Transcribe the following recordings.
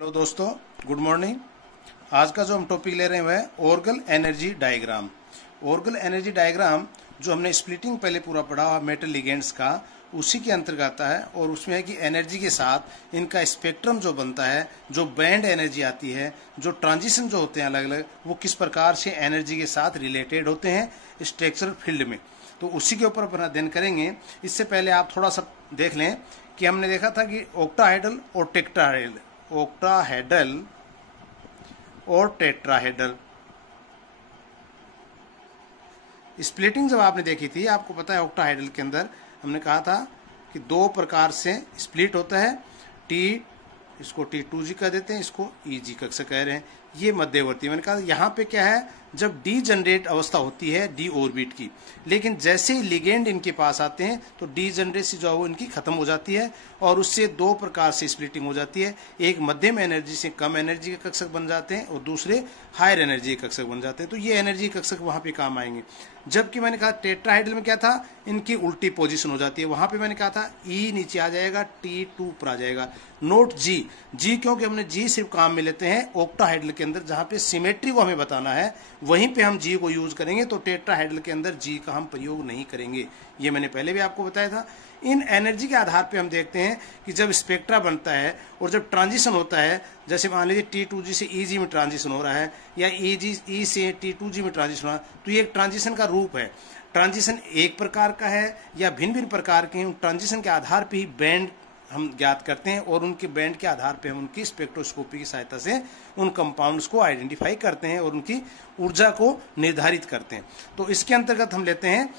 Hello दोस्तों, good morning. आज का जो हम टॉपिक ले रहे हैं वह है Orgel energy diagram. Orgel energy diagram जो हमने स्प्लिटिंग पहले पूरा पढ़ा मेटल लिगेंड्स का, उसी के अंतर्गत आता है। और उसमें है कि एनर्जी के साथ इनका स्पेक्ट्रम जो बनता है, जो बैंड एनर्जी आती है, जो ट्रांजिशन जो होते हैं अलग अलग, वो किस प्रकार से एनर्जी के साथ रिलेटेड होते हैं स्ट्रक्चरल फील्ड में। तो उसी के ऊपर अपन अध्ययन करेंगे। इससे पहले आप थोड़ा सा देख लें कि हमने देखा था कि ऑक्टाहेड्रल और टेट्राहेड्रल, ऑक्टाहेड्रल और टेट्राहेड्रल स्प्लिटिंग जब आपने देखी थी, आपको पता है ऑक्टाहेड्रल के अंदर हमने कहा था कि दो प्रकार से स्प्लिट होता है। टी, इसको T2G कह देते हैं, इसको EG कक्षा कह रहे हैं। ये मध्यवर्ती, मैंने कहा यहाँ पे क्या है, जब डी जनरेट अवस्था होती है डी ऑर्बिट की, लेकिन जैसे ही लिगेंड इनके पास आते हैं तो डी जनरेट से जो है वो इनकी खत्म हो जाती है और उससे दो प्रकार से स्प्लिटिंग हो जाती है। एक मध्यम एनर्जी से कम एनर्जी के कक्षक बन जाते हैं और दूसरे हायर एनर्जी के कक्षक बन जाते हैं। तो ये एनर्जी कक्षक वहां पे काम आएंगे। जबकि मैंने कहा टेट्राहेड्रल में क्या था, इनकी उल्टी पोजीशन हो जाती है। वहां पे मैंने कहा था E नीचे आ जाएगा, T2 पर आ जाएगा, नोट G। क्योंकि हमने G सिर्फ काम में लेते हैं ऑक्टाहेड्रल के अंदर, जहां पे सिमेट्री को हमें बताना है वहीं पे हम G को यूज करेंगे। तो टेट्राहेड्रल के अंदर G का हम प्रयोग नहीं करेंगे। ये मैंने पहले भी आपको बताया था। इन एनर्जी के आधार पे हम देखते हैं कि जब स्पेक्ट्रा बनता है और जब ट्रांजिशन होता है, जैसे मान लीजिए T2G से EG में ट्रांजिशन हो रहा है या E से T2G में ट्रांजिशन हो रहा है, तो ये एक ट्रांजिशन का रूप है। ट्रांजिशन एक प्रकार का है या भिन्न भिन्न प्रकार के हैं। ट्रांजिशन के आधार पर ही बैंड हम ज्ञात करते हैं और उनके बैंड के आधार पर हम उनकी स्पेक्ट्रोस्कोपी की सहायता से उन कंपाउंड्स को आइडेंटिफाई करते हैं और उनकी ऊर्जा को निर्धारित करते हैं। तो इसके अंतर्गत हम लेते हैं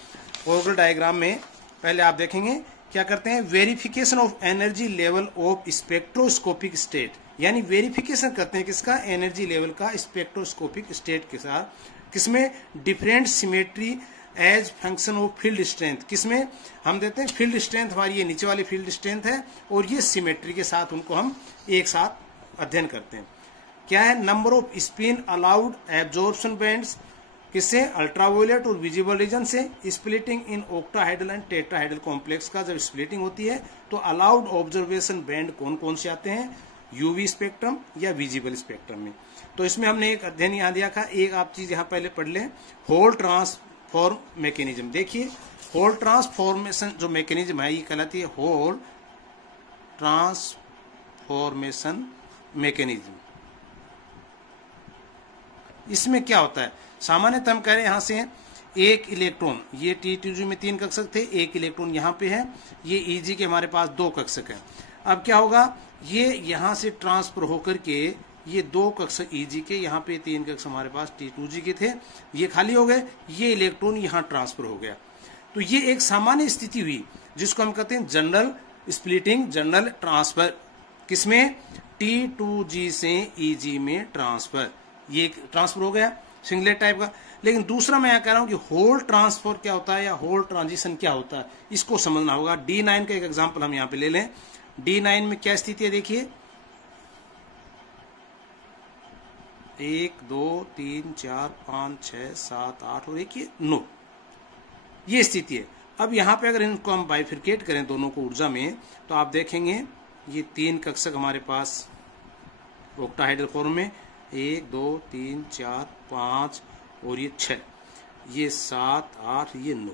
ऑर्गल डायग्राम में। पहले आप देखेंगे क्या करते हैं, verification of energy level of spectroscopic state, यानी वेरिफिकेशन करते हैं किसका, एनर्जी लेवल का स्पेक्ट्रोस्कोपिक स्टेट के साथ। किसमें, different symmetry as function of field strength. किसमें हम देते हैं फील्ड स्ट्रेंथ, हमारी ये नीचे वाली फील्ड स्ट्रेंथ है और ये सिमेट्री के साथ उनको हम एक साथ अध्ययन करते हैं। क्या है, number off spin allowed absorption bands, किससे, अल्ट्रावायलेट और विजिबल रीजन से। Splitting in octahedral and tetrahedral complex का जब स्प्लिटिंग होती है तो अलाउड ऑब्जर्वेशन बैंड कौन कौन से आते हैं, यूवी स्पेक्ट्रम या विजिबल स्पेक्ट्रम में। तो इसमें हमने एक अध्ययन यहाँ दिया था, एक आप चीज यहाँ पहले पढ़ लें, होल ट्रांसफॉर्म मैकेनिज्म। देखिए होल ट्रांसफॉर्मेशन जो मैकेनिज्म है ये कहलाती है होल ट्रांसफॉर्मेशन मैकेनिज्म। इसमें क्या होता है, सामान्यतः हम कह रहे हैं यहां से एक इलेक्ट्रॉन, ये T2G में 3 कक्षक थे, एक इलेक्ट्रॉन यहाँ पे है, ये EG के हमारे पास 2 कक्षक है। अब क्या होगा, ये यहां से ट्रांसफर होकर के ये 2 कक्षक EG के, यहाँ पे 3 कक्षक हमारे पास T2G के थे, ये खाली हो गए, ये इलेक्ट्रॉन यहाँ ट्रांसफर हो गया। तो ये एक सामान्य स्थिति हुई जिसको हम कहते हैं जनरल स्प्लिटिंग, जनरल ट्रांसफर। किसमें, T2G से EG में ट्रांसफर, ये ट्रांसफर हो गया सिंगलेट टाइप का। लेकिन दूसरा मैं यहाँ कह रहा हूं कि होल ट्रांसफर क्या होता है या होल ट्रांजिशन क्या होता है, इसको समझना होगा। D9 का एक एग्जांपल हम यहाँ पे ले लें। D9 में क्या स्थिति है, देखिए 1 2 3 4 5 6 7 8 और देखिए 9, ये स्थिति है। अब यहाँ पे अगर इनको हम बाइफिरकेट करें दोनों को ऊर्जा में, तो आप देखेंगे ये 3 कक्षक हमारे पास ऑक्टाहेड्रल फॉर्म में, 1 2 3 4 5 और ये 6, ये 7 8, ये 9।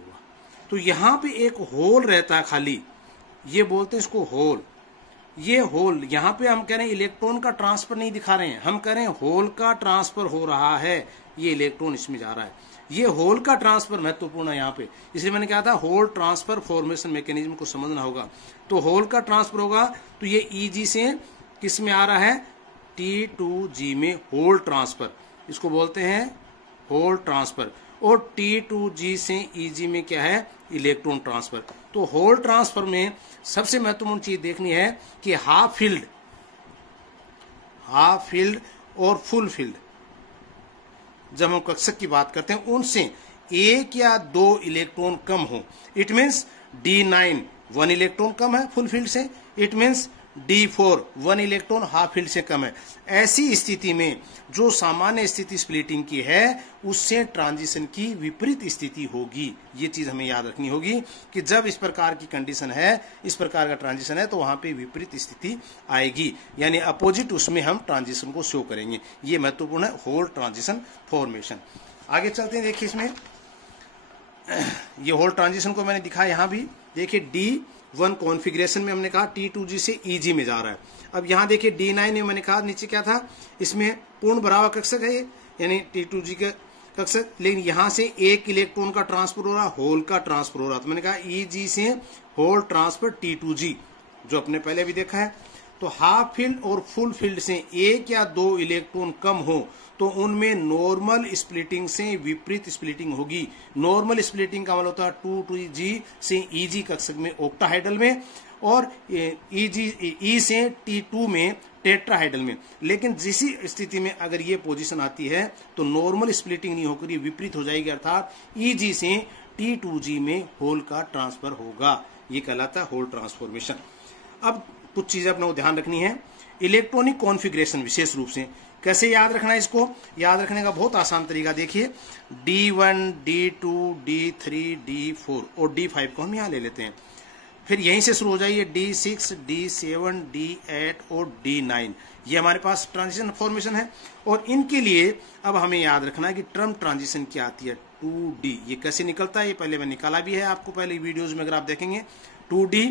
तो यहाँ पे एक होल रहता है खाली, ये बोलते हैं इसको होल। ये होल यहाँ पे हम कह रहे हैं इलेक्ट्रॉन का ट्रांसफर नहीं दिखा रहे हैं, हम कह रहे हैं होल का ट्रांसफर हो रहा है, ये इलेक्ट्रॉन इसमें जा रहा है। ये होल का ट्रांसफर महत्वपूर्ण है यहाँ पे, इसलिए मैंने कहा था होल ट्रांसफर फॉर्मेशन मैकेनिज्म को समझना होगा। तो होल का ट्रांसफर होगा तो ये EG से किस में आ रहा है, T2G में होल ट्रांसफर, इसको बोलते हैं होल ट्रांसफर। और T2G से EG में क्या है, इलेक्ट्रॉन ट्रांसफर। तो होल ट्रांसफर में सबसे महत्वपूर्ण चीज देखनी है कि हाफ फील्ड और फुल फील्ड, जब हम कक्षक की बात करते हैं उनसे 1 या 2 इलेक्ट्रॉन कम हो। इट मीन्स D9 1 इलेक्ट्रॉन कम है फुल फील्ड से, it means D4 1 electron half field से कम है। ऐसी स्थिति में जो सामान्य स्थिति स्प्लिटिंग की है उससे ट्रांजिशन की विपरीत स्थिति होगी। ये चीज हमें याद रखनी होगी कि जब इस प्रकार की कंडीशन है, इस प्रकार का ट्रांजिशन है, तो वहां पे विपरीत स्थिति आएगी, यानी अपोजिट उसमें हम ट्रांजिशन को शो करेंगे। ये महत्वपूर्ण है होल ट्रांजिशन फॉर्मेशन। आगे चलते हैं, देखिए इसमें ये होल ट्रांजिशन को मैंने दिखाया। यहां भी देखिए D1 कॉन्फ़िगरेशन में हमने कहा T2G से EG में जा रहा है। अब यहां देखिए D9 में मैंने कहा नीचे क्या था, इसमें पूर्ण भरावा कक्षक है यानी T2G का कक्षक, लेकिन यहां से एक इलेक्ट्रॉन का ट्रांसफर हो रहा, होल का ट्रांसफर हो रहा। तो मैंने कहा EG से होल ट्रांसफर T2G, जो अपने पहले भी देखा है। तो हाफ फील्ड और फुल फील्ड से एक या दो इलेक्ट्रॉन कम हो तो उनमें नॉर्मल स्प्लिटिंग से विपरीत स्प्लिटिंग होगी। नॉर्मल स्प्लिटिंग का मतलब होता है 2G से EG कक्षक में ऑक्टाहाइड्रल में, और E से T2 में टेट्राहाइड्रल में। लेकिन जिस स्थिति में अगर ये पोजीशन आती है तो नॉर्मल स्प्लिटिंग नहीं होकर ये विपरीत हो जाएगी, अर्थात EG से T2G में होल का ट्रांसफर होगा। ये कहलाता है होल ट्रांसफॉर्मेशन। अब कुछ चीजें अपने को ध्यान रखनी है। इलेक्ट्रॉनिक कॉन्फ़िगरेशन विशेष रूप से कैसे याद रखना है, इसको याद रखने का बहुत आसान तरीका देखिए। D1, D2, D3, D4 और D5 को हम यहां ले लेते हैं। फिर यहीं से शुरू हो जाइए D6, D7, D8 और D9। ये हमारे पास ट्रांजिशन फॉर्मेशन है। और इनके लिए अब हमें याद रखना है कि टर्म ट्रांजिशन क्या आती है 2D। ये कैसे निकलता है, ये पहले मैं निकाला भी है आपको पहले वीडियोज में, अगर आप देखेंगे 2D,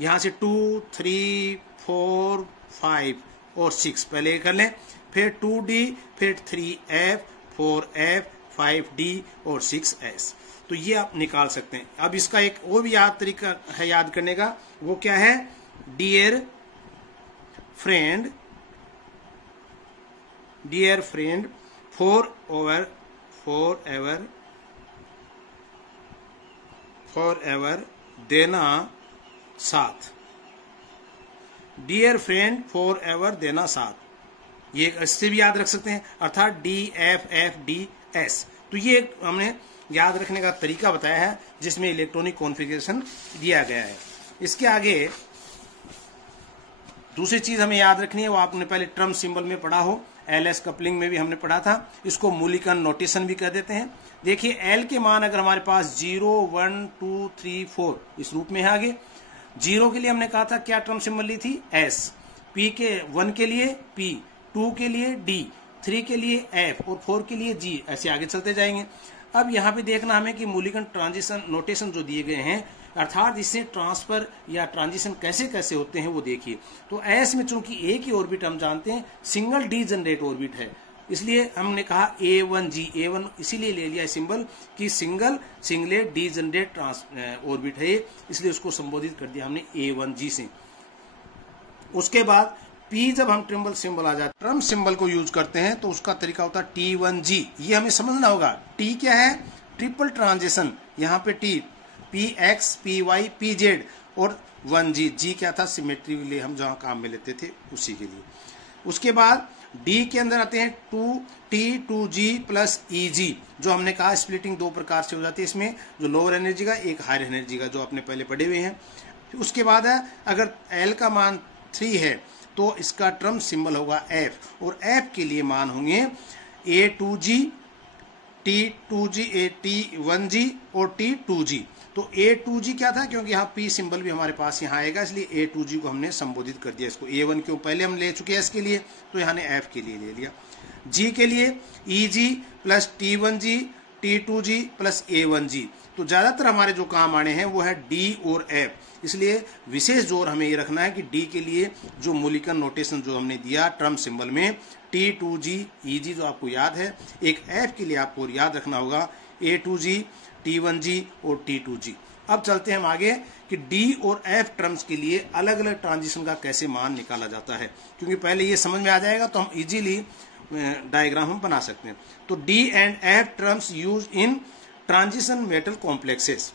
यहां से 2, 3, 4, 5 और 6 पहले कर लें, फिर 2D, फिर 3F, 4F, 5D और 6S। तो ये आप निकाल सकते हैं। अब इसका एक और भी याद तरीका है याद करने का, वो क्या है, डियर फ्रेंड फॉर एवर देना साथ। डियर फ्रेंड फॉर एवर देना साथ, ये इससे भी याद रख सकते हैं, अर्थात DFFDS। तो ये हमने याद रखने का तरीका बताया है जिसमें इलेक्ट्रॉनिक कॉन्फ़िगरेशन दिया गया है। इसके आगे दूसरी चीज हमें याद रखनी है, वो आपने पहले ट्रम सिंबल में पढ़ा हो, LS कपलिंग में भी हमने पढ़ा था, इसको मूलिकन नोटेशन भी कह देते हैं। देखिए L के मान अगर हमारे पास 0, 1, 2, 3, 4 इस रूप में है। आगे 0 के लिए हमने कहा था क्या टर्म सिंबल ली थी, S, P के 1 के लिए P, 2 के लिए D, 3 के लिए F और 4 के लिए G, ऐसे आगे चलते जाएंगे। अब यहाँ पे देखना हमें कि मूलिकन ट्रांजिशन नोटेशन जो दिए गए हैं, अर्थात इससे ट्रांसफर या ट्रांजिशन कैसे कैसे होते हैं वो देखिए। तो एस में चूंकि ए की ऑर्बिट हम जानते हैं सिंगल डी जनरेट ऑर्बिट है, इसलिए हमने कहा A1G, A1 इसीलिए ले लिया सिंबल कि सिंगलेट डी जनरेट ऑर्बिट है, इसलिए उसको संबोधित कर दिया हमने A1G से। उसके बाद P जब हम ट्रिम्बल सिंबल आ जाए, ट्रम सिंबल को यूज करते हैं तो उसका तरीका होता है T1G। ये हमें समझना होगा, T क्या है, ट्रिपल ट्रांजिशन, यहाँ पे T PX, PY, PZ और 1G, G क्या था, सिमेट्री के लिए हम जहां काम में लेते थे उसी के लिए। उसके बाद D के अंदर आते हैं 2T2G प्लस EG, जो हमने कहा स्प्लिटिंग दो प्रकार से हो जाती है इसमें, जो लोअर एनर्जी का, एक हायर एनर्जी का, जो आपने पहले पढ़े हुए हैं। उसके बाद है अगर L का मान 3 है तो इसका ट्रम सिंबल होगा F, और F के लिए मान होंगे A2G, T2G, T1G और T2G। तो A2G क्या था, क्योंकि यहाँ P सिंबल भी हमारे पास यहाँ आएगा, इसलिए A2G को हमने संबोधित कर दिया। इसको A1 क्यों पहले हम ले चुके हैं इसके लिए, तो यहाँ ने F के लिए ले लिया। G के लिए EG plus T1G, T2G plus A1G। तो ज्यादातर हमारे जो काम आने हैं वो है D और F, इसलिए विशेष जोर हमें ये रखना है कि D के लिए जो मूलिकन नोटेशन जो हमने दिया ट्रम सिंबल में T2G, EG जो आपको याद है, एक F के लिए आपको याद रखना होगा A2G, T1G और T2G। अब चलते हैं हम आगे कि D और F ट्रम्स के लिए अलग अलग ट्रांजिशन का कैसे मान निकाला जाता है, क्योंकि पहले ये समझ में आ जाएगा तो हम इजीली डायग्राम हम बना सकते हैं। तो D and F terms use in transition metal complexes.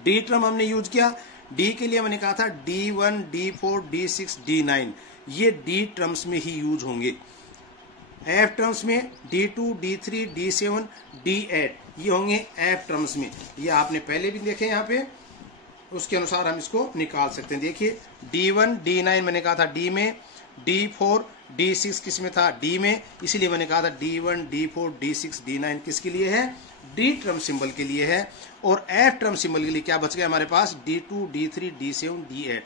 D term हमने यूज किया, D के लिए मैंने कहा था D1, D4, D6, D9, ये D ट्रम्स में ही यूज होंगे। F ट्रम्स में D2, D3, D7, D8 ये होंगे F ट्रम्स में। ये आपने पहले भी देखे यहाँ पे, उसके अनुसार हम इसको निकाल सकते हैं। देखिए D1 D9 मैंने कहा था डी में, D4 D6 किस में था, डी में, इसीलिए मैंने कहा था D1 D4 D6 D9 किसके लिए है, डी टर्म सिंबल के लिए है। और एफ टर्म सिंबल के लिए क्या बच गया हमारे पास, D2 D3 D7 D8,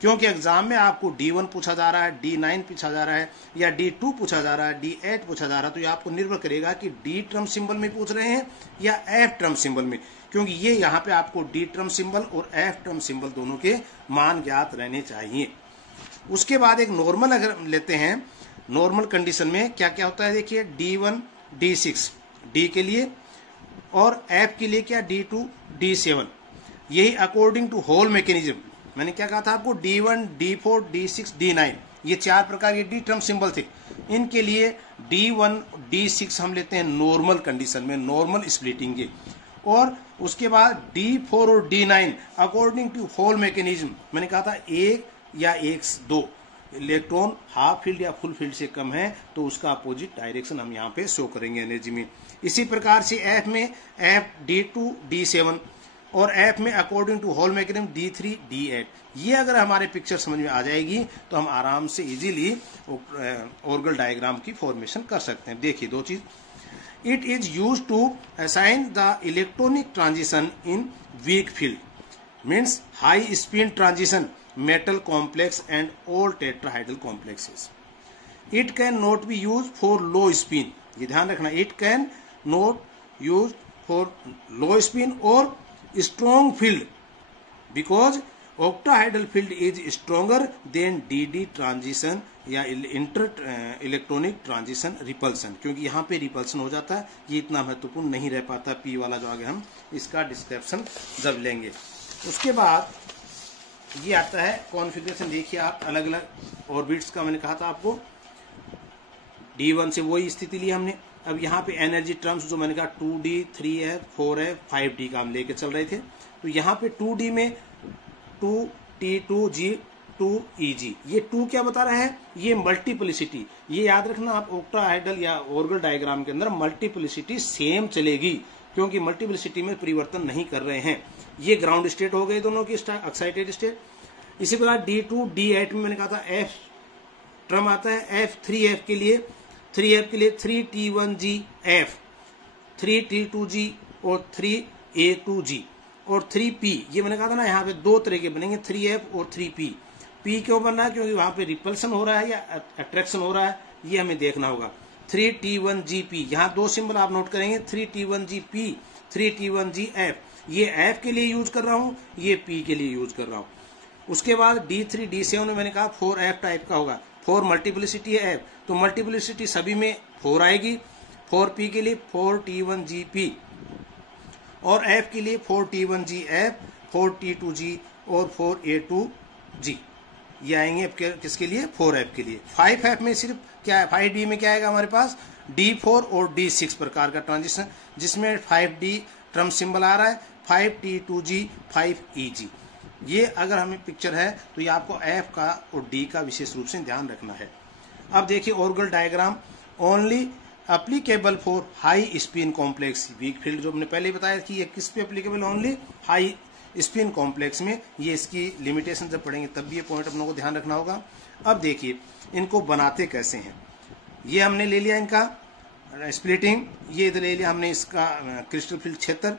क्योंकि एग्जाम में आपको D1 पूछा जा रहा है, D9 पूछा जा रहा है, या D2 पूछा जा रहा है, D8 पूछा जा रहा है, तो ये आपको निर्भर करेगा कि डी टर्म सिंबल में पूछ रहे हैं या एफ टर्म सिंबल में, क्योंकि ये यहाँ पे आपको डी टर्म सिंबल और एफ टर्म सिंबल दोनों के मान ज्ञात रहने चाहिए। उसके बाद एक नॉर्मल अगर लेते हैं, नॉर्मल कंडीशन में क्या क्या होता है, देखिए D1 D6 डी के लिए, और एफ के लिए क्या D2 D7, यही अकॉर्डिंग टू होल मैकेनिज्म। मैंने क्या कहा था आपको, D1 D4 D6 D9, ये चार प्रकार के डी टर्म सिंबल थे। इनके लिए D1 D6 हम लेते हैं नॉर्मल कंडीशन में, नॉर्मल स्प्लिटिंग के, और उसके बाद D4 और D9 according to whole mechanism. मैंने कहा था एक या एक दो इलेक्ट्रॉन हाफ फील्ड या फुल फील्ड से कम है तो उसका अपोजिट डायरेक्शन हम यहाँ पे शो करेंगे एनर्जी में। इसी प्रकार से एफ में एफ D2 D7 और एफ में according to whole mechanism D3 D8। ये अगर हमारे पिक्चर समझ में आ जाएगी तो हम आराम से इजीली ऑर्गल डायग्राम की फॉर्मेशन कर सकते हैं। देखिए दो चीज, it is used to assign the electronic transition in weak field, means high spin transition, metal complex and all tetrahedral complexes. It can not be used for low spin, ये ध्यान रखना, it can not used for low spin or strong field because octahedral field is stronger than DD transition या inter electronic transition repulsion, क्योंकि यहाँ पे repulsion हो जाता है, ये इतना महत्वपूर्ण नहीं रह पाता पी वाला, जो आगे हम इसका डिस्क्रिप्शन जब लेंगे। उसके बाद ये आता है कॉन्फ़िगरेशन। देखिए आप अलग अलग ऑर्बिट्स का मैंने कहा था आपको, D1 से वही स्थिति ली हमने। अब यहाँ पे एनर्जी टर्म्स जो मैंने कहा 2D 3F 4F 5D का हम लेके चल रहे थे, तो यहाँ पे 2D में 2T2G 2EG, ये 2 क्या बता रहा है, ये मल्टीप्लिसिटी। ये याद रखना आप, ऑक्टाहेड्रल या ऑर्गल डायग्राम के अंदर मल्टीप्लिसिटी सेम चलेगी, क्योंकि मल्टीप्लिसिटी में परिवर्तन नहीं कर रहे हैं। ये ग्राउंड स्टेट हो गए दोनों की एक्साइटेड स्टेट। इसी प्रकार D2 D8 में मैंने कहा था F टर्म आता है, F 3F के लिए 3T1G F, 3T2G और 3A2G और 3P। ये मैंने कहा था ना, यहाँ पे दो तरह के बनेंगे, 3F और 3P। P क्यों बन रहा है, क्योंकि वहां पे रिपल्सन हो रहा है या अट्रैक्शन हो रहा है, ये हमें देखना होगा। 3T1GP, यहाँ दो सिंबल आप नोट करेंगे, 3T1GP 3T1GF, ये F के लिए यूज कर रहा हूँ, ये P के लिए यूज कर रहा हूँ। उसके बाद D3 D7 में मैंने कहा 4F टाइप का होगा, 4 मल्टीप्लिसिटी है F, तो मल्टीप्लिसिटी सभी में 4 आएगी। 4P के लिए 4T1GP और F के लिए 4T1GF 4T2G और 4A2G, ये आएंगे किसके लिए, 4F के लिए। 5F में सिर्फ क्या है, 5D में क्या आएगा हमारे पास, D4 और D6 प्रकार का ट्रांजिशन, जिसमें 5D टर्म सिंबल आ रहा है, 5T2G 5EG। ये अगर हमें पिक्चर है तो ये आपको F का और D का विशेष रूप से ध्यान रखना है। अब देखिए Orgel diagram, only applicable for high spin complex weak field, जो हमने पहले बताया कि ये किस पे applicable, only high spin complex में। ये इसकी लिमिटेशन जब पढ़ेंगे तब भी ये पॉइंट अपनों को ध्यान रखना होगा। अब देखिए इनको बनाते कैसे हैं, ये हमने ले लिया इनका स्प्लिटिंग, ये इधर ले लिया हमने इसका क्रिस्टल फील्ड क्षेत्र।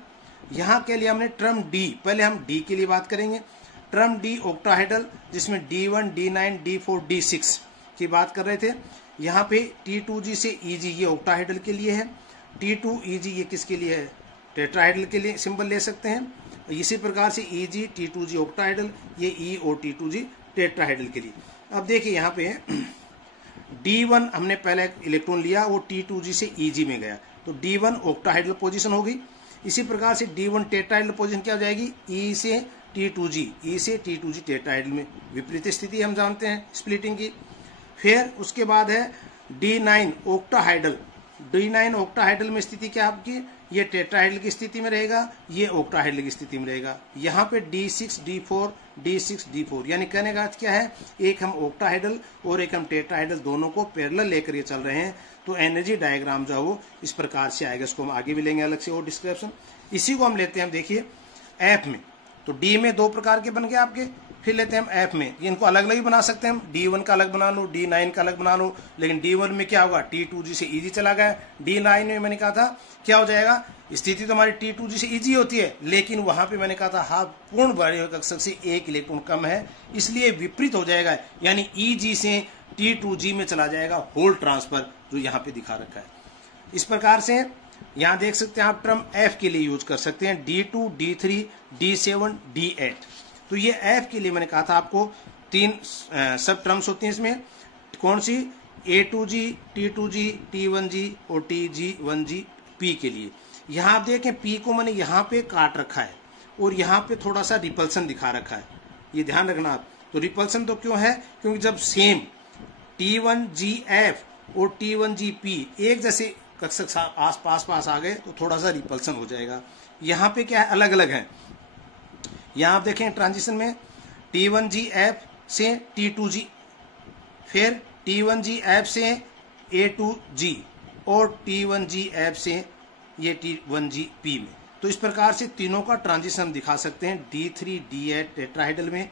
यहाँ के लिए हमने टर्म D, पहले हम D के लिए बात करेंगे। टर्म D ऑक्टाहेड्रल, जिसमें D1 D9 D4 D6 की बात कर रहे थे। यहाँ पे T2G से EG, ये ऑक्टाहेड्रल के लिए है। T2EG ये किसके लिए है, टेट्राहेड्रल के लिए सिंबल ले सकते हैं। इसी प्रकार से EG T2G ऑक्टाहेड्रल, ये E और T2G टेट्राहेड्रल के लिए। अब देखिए यहाँ पे D1 हमने पहले इलेक्ट्रॉन लिया, वो T2G से EG में गया, तो D1 ऑक्टाहेड्रल पोजीशन होगी। इसी प्रकार से D1 टेट्राहेड्रल पोजीशन क्या हो जाएगी, E से T2G टेट्राहेड्रल में, विपरीत स्थिति हम जानते हैं स्प्लिटिंग की। फिर उसके बाद है D9 ऑक्टाहाइड्रल। D9 ऑक्टाहाइड्रल में स्थिति क्या आपकी, ये टेट्राहाइड्रल की स्थिति में रहेगा, ये ऑक्टाहाइड्रल की स्थिति में रहेगा। यहाँ पे D6 D4 यानी कहने का अर्थ क्या है, एक हम ऑक्टाहाइड्रल और एक हम टेट्राहाइड्रल दोनों को पैरेलल लेकर ये चल रहे हैं, तो एनर्जी डायग्राम जो है वो इस प्रकार से आएगा। इसको हम आगे भी लेंगे अलग से और डिस्क्रिप्शन। इसी को हम लेते हैं, देखिए एफ में तो डी में दो प्रकार के बन गए आपके। फिर लेते हैं हम एफ में, ये इनको अलग अलग ही बना सकते हैं हम, D1 का अलग बना लो, D9 का अलग बना लो, लेकिन D1 में क्या होगा, T2G से EG चला गया। D9 में मैंने कहा था क्या हो जाएगा, स्थिति तो हमारी T2G से EG होती है, लेकिन वहां पे मैंने कहा था हाफ पूर्ण बाह्य कक्षक से एक इलेक्ट्रॉन कम है, इसलिए विपरीत हो जाएगा, यानी EG से T2G में चला जाएगा होल ट्रांसफर, जो यहाँ पे दिखा रखा है। इस प्रकार से यहाँ देख सकते हैं आप टर्म F के लिए यूज कर सकते हैं, D2, D3, D7, D8। तो ये F के लिए मैंने कहा था आपको 3 सब टर्म्स होती हैं इसमें, कौन सी, A2G, T2G, T1G और TG1G P के लिए। यहाँ आप देखें P को मैंने यहाँ पे काट रखा है और यहाँ पे थोड़ा सा रिपल्सन दिखा रखा है, ये ध्यान रखना आप। तो रिपल्सन तो क्यों है, क्योंकि जब सेम T1GF और T1GP एक जैसे कक्षक आस पास आ गए तो थोड़ा सा रिपल्सन हो जाएगा। यहाँ पे क्या है, अलग अलग है। यहाँ आप देखें ट्रांजिशन में T1GF से T2G, फिर T1GF से A2G और T1GF से ये T1GP में। तो इस प्रकार से तीनों का ट्रांजिशन दिखा सकते हैं, D3 D8 टेट्राहाइडल में,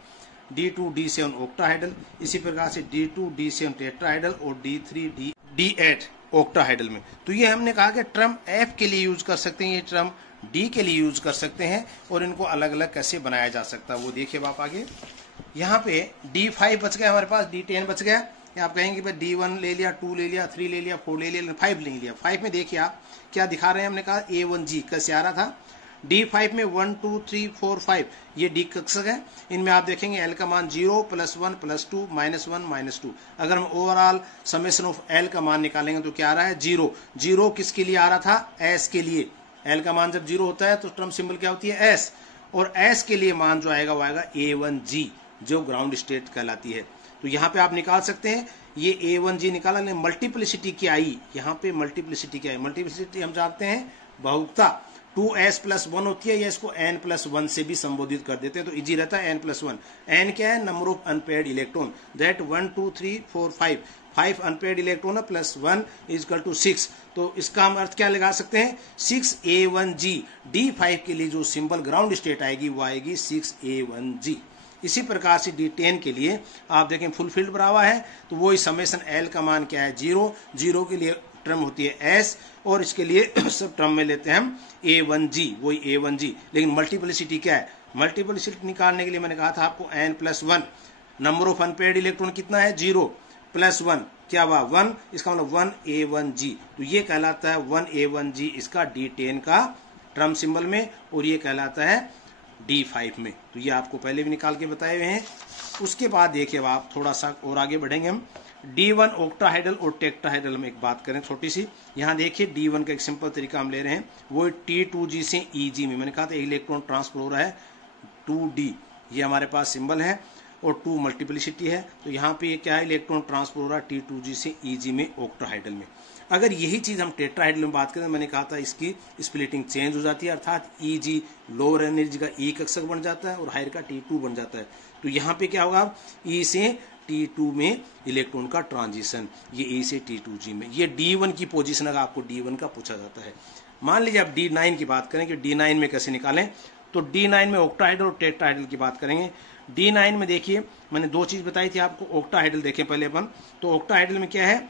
D2 D7 ऑक्टाहाइडल, इसी प्रकार से D2 D7 टेट्राहाइडल और D3 D8 ऑक्टाहाइडल में। तो ये हमने कहा कि टर्म F के लिए यूज कर सकते हैं, ये टर्म D के लिए यूज कर सकते हैं, और इनको अलग अलग कैसे बनाया जा सकता है वो देखिए आप आगे। यहाँ पे D5 बच गया हमारे पास, D10 बच गया। आप कहेंगे भाई D1 ले लिया, 2 ले लिया, 3 ले लिया, 4 ले लिया, 5 ले लिया। 5 में देखिए आप क्या दिखा रहे हैं, हमने कहा A1G कैसे आ रहा था। D5 में 1 2 3 4 5 ये D कक्षक है। इनमें आप देखेंगे L का मान 0 +1 +2 -1 -2। अगर हम ओवरऑल समेशन ऑफ L का मान निकालेंगे तो क्या आ रहा है, 0। 0 किसके लिए आ रहा था, S के लिए। L का मान जब 0 होता है तो टर्म सिंबल क्या होती है, S, और S के लिए मान जो आएगा वो आएगा A1G, जो ग्राउंड स्टेट कहलाती है। तो यहाँ पे आप निकाल सकते हैं, ये A1G निकाला, लेकिन मल्टीप्लिसिटी क्या आई, यहाँ पे मल्टीप्लिसिटी क्या है, मल्टीप्लिसिटी हम जानते हैं बहुता 2s+1 होती है, या इसको n+1 से भी संबोधित कर देते हैं, तो इजी रहता है n+1। n क्या है, number of unpaired electron, that 1 2 3 4 5 unpaired electron है, +1 = 6। तो इसका हम अर्थ क्या लगा सकते हैं, 6A1G। D5 के लिए जो सिंबल ग्राउंड स्टेट आएगी वो आएगी 6A1G। इसी प्रकार से D10 के लिए आप देखें फुलफिल्ड बना हुआ है, तो वही समेशन L का मान क्या है, 0। 0 के लिए टर्म होती है S, और इसके लिए सब टर्म में लेते हैं हम A1G, वही A1G। लेकिन मल्टीप्लिसिटी क्या है, मल्टीप्लिसिटी निकालने के लिए मैंने कहा था आपको n+1, number of unpaired electron कितना है, 0 +1 क्या हुआ, 1, इसका मतलब 1A1G। तो ये कहलाता है 1A1G इसका D10 का टर्म सिंबल में, और ये कहलाता है D5 में। तो ये आपको पहले भी निकाल के बताए हुए हैं। उसके बाद देखिए आप थोड़ा सा और आगे बढ़ेंगे हम, D1 ऑक्टाहाइडल और टेट्राहाइडल में एक बात करें छोटी सी। यहाँ देखिए D1 का एक सिंपल तरीका हम ले रहे हैं, वो T2G से EG में। मैंने कहा था इलेक्ट्रॉन ट्रांसफर हो रहा है 2D, ये हमारे पास सिंबल है, और 2 मल्टीप्लिसिटी है। तो यहाँ पे ये क्या है, इलेक्ट्रॉन ट्रांसफर हो रहा है T2G से EG में ऑक्टाहाइडल में। अगर यही चीज हम टेट्राहाइडल में बात करें, मैंने कहा था इसकी स्प्लिटिंग चेंज हो जाती है, अर्थात EG लोअर एनर्जी का E कक्षक बन जाता है और हायर का T2 बन जाता है। तो यहाँ पे क्या होगा, E से T2 में इलेक्ट्रॉन का ट्रांजिशन, ये E से T2G में। ये D1 की पोजीशन अगर आपको D1 का पूछा जाता है। मान लीजिए आप D9 की बात करें कि D9 में कैसे निकालें, तो D9 में ऑक्टाहाइडल और टेट्राहाइडल की बात करेंगे। D9 में देखिए मैंने 2 चीज बताई थी आपको, ऑक्टाहाइडल देखें पहले अपन। तो ऑक्टाहाइडल में क्या है,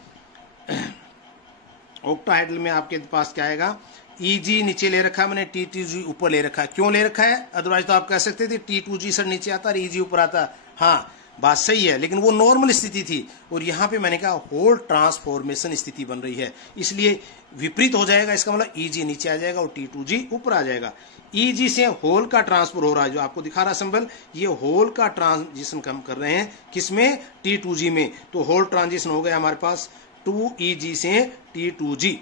ऑक्टाहाइडल में आपके पास क्या आएगा, EG नीचे ले रखा है मैंने, T2G ऊपर ले रखा है। क्यों ले रखा है, अदरवाइज तो आप कह सकते थे T2G सर नीचे आता और EG ऊपर आता। हाँ बात सही है, लेकिन वो नॉर्मल स्थिति थी, और यहाँ पे मैंने कहा होल ट्रांसफॉर्मेशन स्थिति बन रही है, इसलिए विपरीत हो जाएगा। इसका मतलब EG नीचे आ जाएगा और T2G ऊपर आ जाएगा। EG से होल का ट्रांसफर हो रहा है, जो आपको दिखा रहा सिंबल, ये होल का ट्रांजिशन हम कर रहे हैं किसमें, T2G में। तो होल ट्रांजिशन हो गया हमारे पास 2EG से T2G,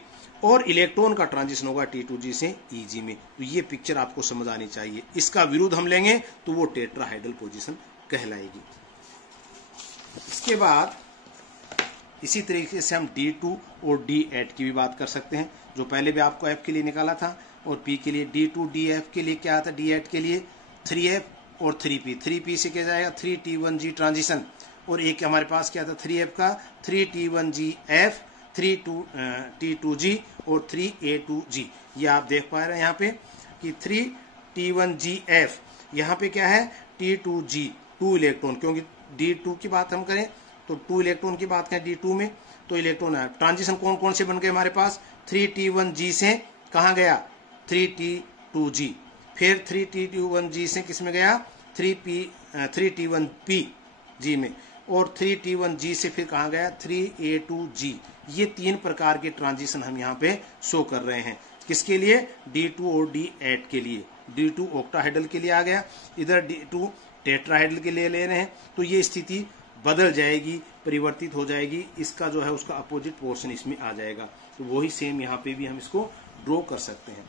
और इलेक्ट्रॉन का ट्रांजिशन होगा T2G से EG में। तो ये पिक्चर आपको समझ आनी चाहिए। इसका विरुद्ध हम लेंगे तो वो टेट्राहाइडल पोजीशन कहलाएगी। इसके बाद इसी तरीके से हम D2 और D8 की भी बात कर सकते हैं, जो पहले भी आपको F के लिए निकाला था, और P के लिए D2 DF के लिए क्या था, D8 के लिए 3F और 3P। 3P से क्या जाएगा 3T1G ट्रांजिशन, और एक हमारे पास क्या था 3F का 3T1GF, 3T2G और 3A2G। ये आप देख पा रहे हैं यहाँ पे कि 3T1GF यहाँ पे क्या है T2G 2 इलेक्ट्रॉन, क्योंकि D2 की बात हम करें तो 2 इलेक्ट्रॉन की बात करें D2 में तो इलेक्ट्रॉन है। ट्रांजिशन कौन कौन से बन गए हमारे पास, 3T1G से कहाँ गया 3T2G, फिर 3T1G से किस में गया 3T1P में, और 3T1G से फिर कहाँ गया 3A2G। ये 3 प्रकार के ट्रांजिशन हम यहाँ पे शो कर रहे हैं। किसके लिए, D2 और D8 के लिए। D2 ऑक्टाहाइड्रल के लिए आ गया, इधर D2 टेट्राहाइड्रल के लिए ले रहे हैं, तो ये स्थिति बदल जाएगी, परिवर्तित हो जाएगी, इसका जो है उसका अपोजिट पोर्शन इसमें आ जाएगा। तो वही सेम यहाँ पे भी हम इसको ड्रॉ कर सकते हैं।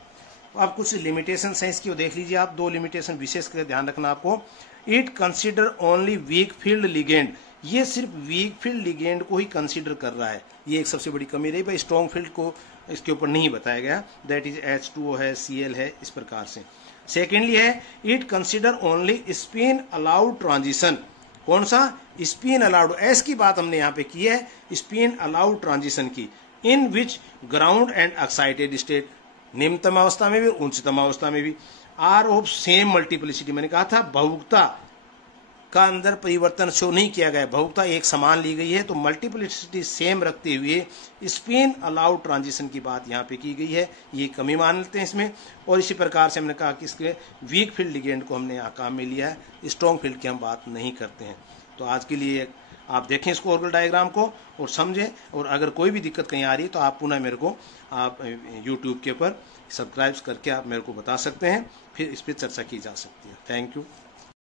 तो आप कुछ लिमिटेशन है इसकी देख लीजिए आप, 2 लिमिटेशन विशेष कर ध्यान रखना आपको। It consider only weak field ligand, ये सिर्फ वीक फील्ड लिगेंड को ही कंसिडर कर रहा है, ये एक सबसे बड़ी कमी रही भाई, स्ट्रॉन्ग फील्ड को इसके ऊपर नहीं बताया गया, दैट इज H2O है, Cl है, इस प्रकार से। सेकेंडली है it consider only spin allowed transition, कौन सा स्पिन अलाउड, एस की बात हमने यहाँ पे की है, स्पिन अलाउड ट्रांजिशन की, इन विच ग्राउंड एंड एक्साइटेड स्टेट, निम्नतम अवस्था में भी उच्चतम अवस्था में भी आर ऑफ सेम मल्टीप्लिसिटी, मैंने कहा था बहुता का अंदर परिवर्तन शो नहीं किया गया, बहुता एक समान ली गई है, तो मल्टीप्लिसिटी सेम रखते हुए स्पिन अलाउड ट्रांजिशन की बात यहाँ पे की गई है, ये कमी मान लेते हैं इसमें। और इसी प्रकार से हमने कहा कि इसके वीक फील्ड लिगेंड को हमने यहाँ काम में लिया है, स्ट्रॉन्ग फील्ड की हम बात नहीं करते हैं। तो आज के लिए आप देखें इसको ऑर्बिटल डायग्राम को और समझें, और अगर कोई भी दिक्कत कहीं आ रही है तो आप पुनः मेरे को आप यूट्यूब के ऊपर सब्सक्राइब करके आप मेरे को बता सकते हैं, फिर इस पर चर्चा की जा सकती है। Thank you.